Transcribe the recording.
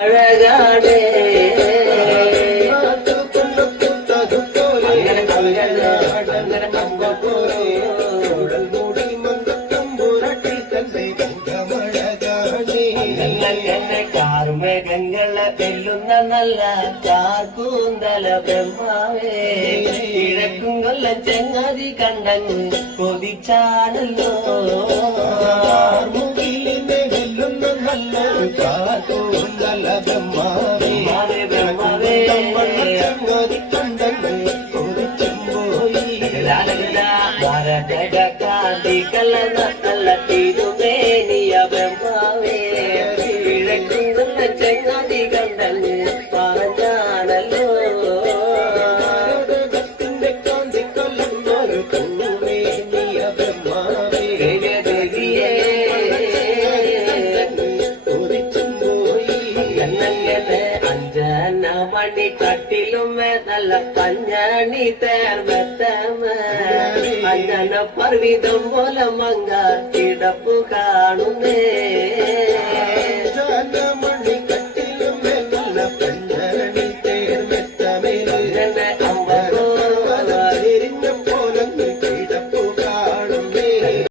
அழகானே കാർമേഘങ്ങളെ വെല്ലുന്ന നല്ല കാർക്കൂന്തല ബ്രഹ്മാവേ കിഴക്കും കൊല്ലം ചെങ്ങാതി കണ്ടങ്ങ് കൊതിച്ചാണല്ലോ മുകിലിനെ വെല്ലുന്ന നല്ല കാർക്കൂന്തല ബ്രഹ്മാവേ ബ്രഹ്മാവേ ചെങ്ങാതി കണ്ടങ്ങ് കൊതിച്ചുപോയി കാന്തി കലന നല്ല തിരുമേനിയ ബ്രഹ്മാവേ ചെങ്ങാതി കണ്ടങ്ങ് പറഞ്ഞാണല്ലോ കാന്തി കൊല്ലുന്നൊരു തിരുമേനിയ ബ്രഹ്മാവേ അഞ്ജന മണി കട്ടിലുമേ നല്ല പഞ്ഞണി തേർമത്തമേ അഞ്ജന പർവിതം പോലെ മങ്ങ കിടപ്പു കാണുന്നേ